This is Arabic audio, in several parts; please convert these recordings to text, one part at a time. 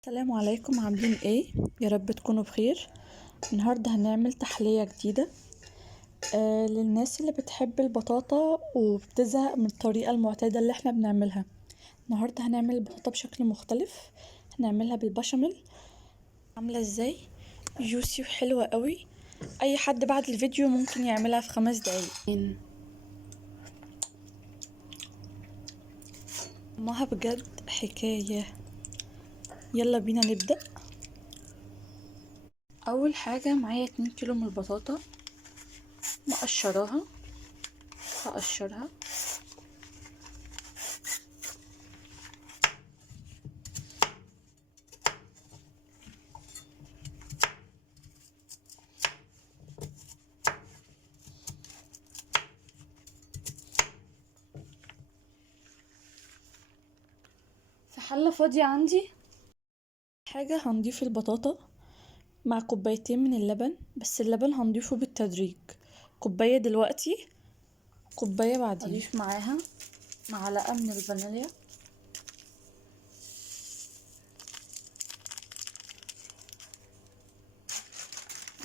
السلام عليكم، عاملين ايه؟ يا رب تكونوا بخير. النهارده هنعمل تحلية جديدة للناس اللي بتحب البطاطا وبتزهق من الطريقة المعتادة اللي احنا بنعملها. النهارده هنعمل البطاطا بشكل مختلف، هنعملها بالبشاميل. عاملة ازاي؟ جوسي وحلوة قوي. اي حد بعد الفيديو ممكن يعملها في 5 دقايق. طعمها بجد حكاية. يلا بينا نبدأ. اول حاجة معايا 2 كيلو من البطاطا مقشراها، هقشرها. في حلة فاضية عندي حاجة هنضيف البطاطا مع كوبايتين من اللبن، بس اللبن هنضيفه بالتدريج، كوباية دلوقتي كوباية بعدين. هضيف معاها معلقة من الفانيليا،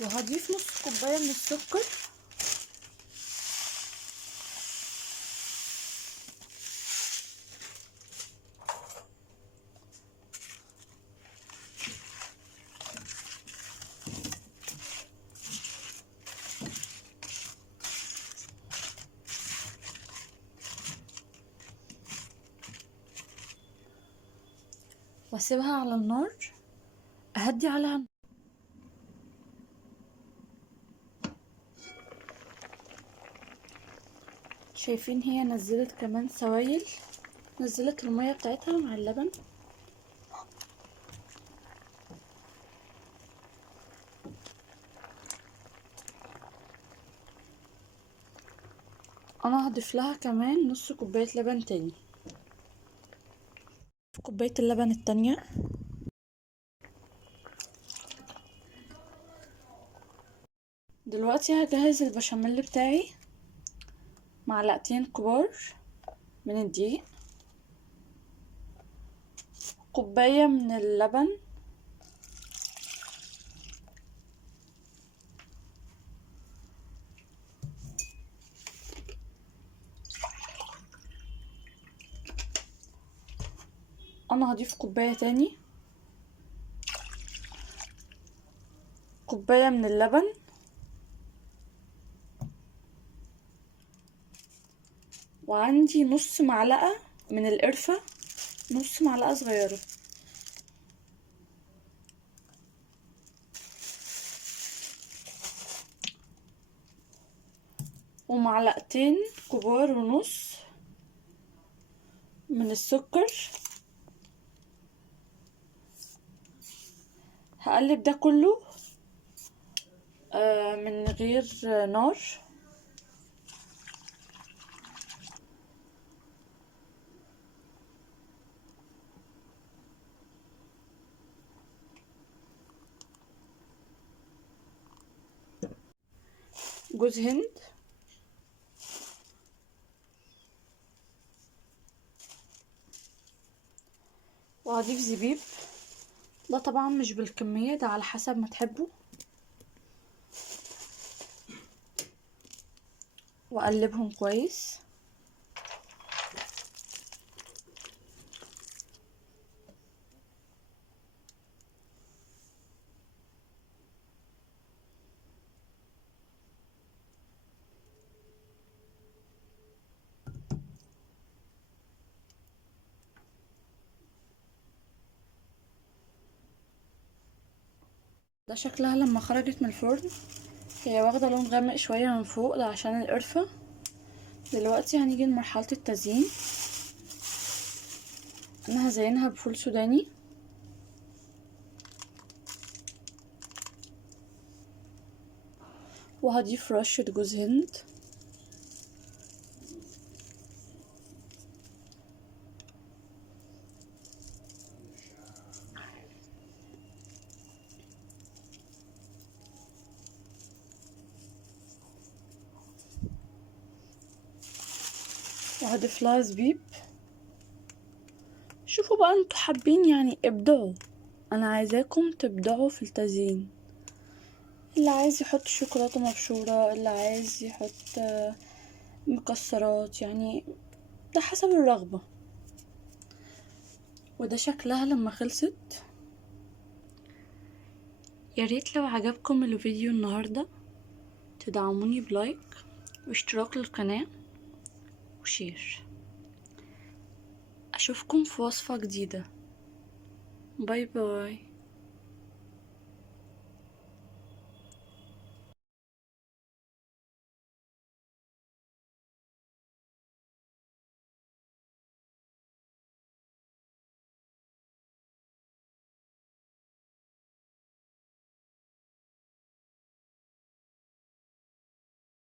وهضيف نص كوباية من السكر، واسيبها على النار اهدي عليها. شايفين هي نزلت كمان سوائل، نزلت المية بتاعتها مع اللبن. انا هضيف لها كمان نص كوباية لبن تاني في كوباية اللبن التانية. دلوقتي هجهز البشاميل بتاعي. معلقتين كبار من الدقيق، كوباية من اللبن، انا هضيف كوباية تاني، كوباية من اللبن، وعندي نص معلقة من القرفة، نص معلقة صغيرة، ومعلقتين كبار ونص من السكر. هقلب ده كله من غير نار. جوز هند، وهضيف زبيب. ده طبعا مش بالكمية، ده على حسب ما تحبوا. واقلبهم كويس. ده شكلها لما خرجت من الفرن، هي واخدة لون غامق شوية من فوق، ده عشان القرفة. دلوقتي هنيجي لمرحلة التزيين. انا هزينها بفول سوداني، وهضيف رشة جوز هند، وهضيف لها زبيب. شوفوا بقى انتوا حابين، يعني ابدعوا. انا عايزاكم تبدعوا في التزيين، اللي عايز يحط شوكولاتة مبشورة، اللي عايز يحط مكسرات، يعني ده حسب الرغبة. وده شكلها لما خلصت. ياريت لو عجبكم الفيديو النهاردة تدعموني بلايك واشتراك للقناة وشير. اشوفكم في وصفة جديدة. باي باي.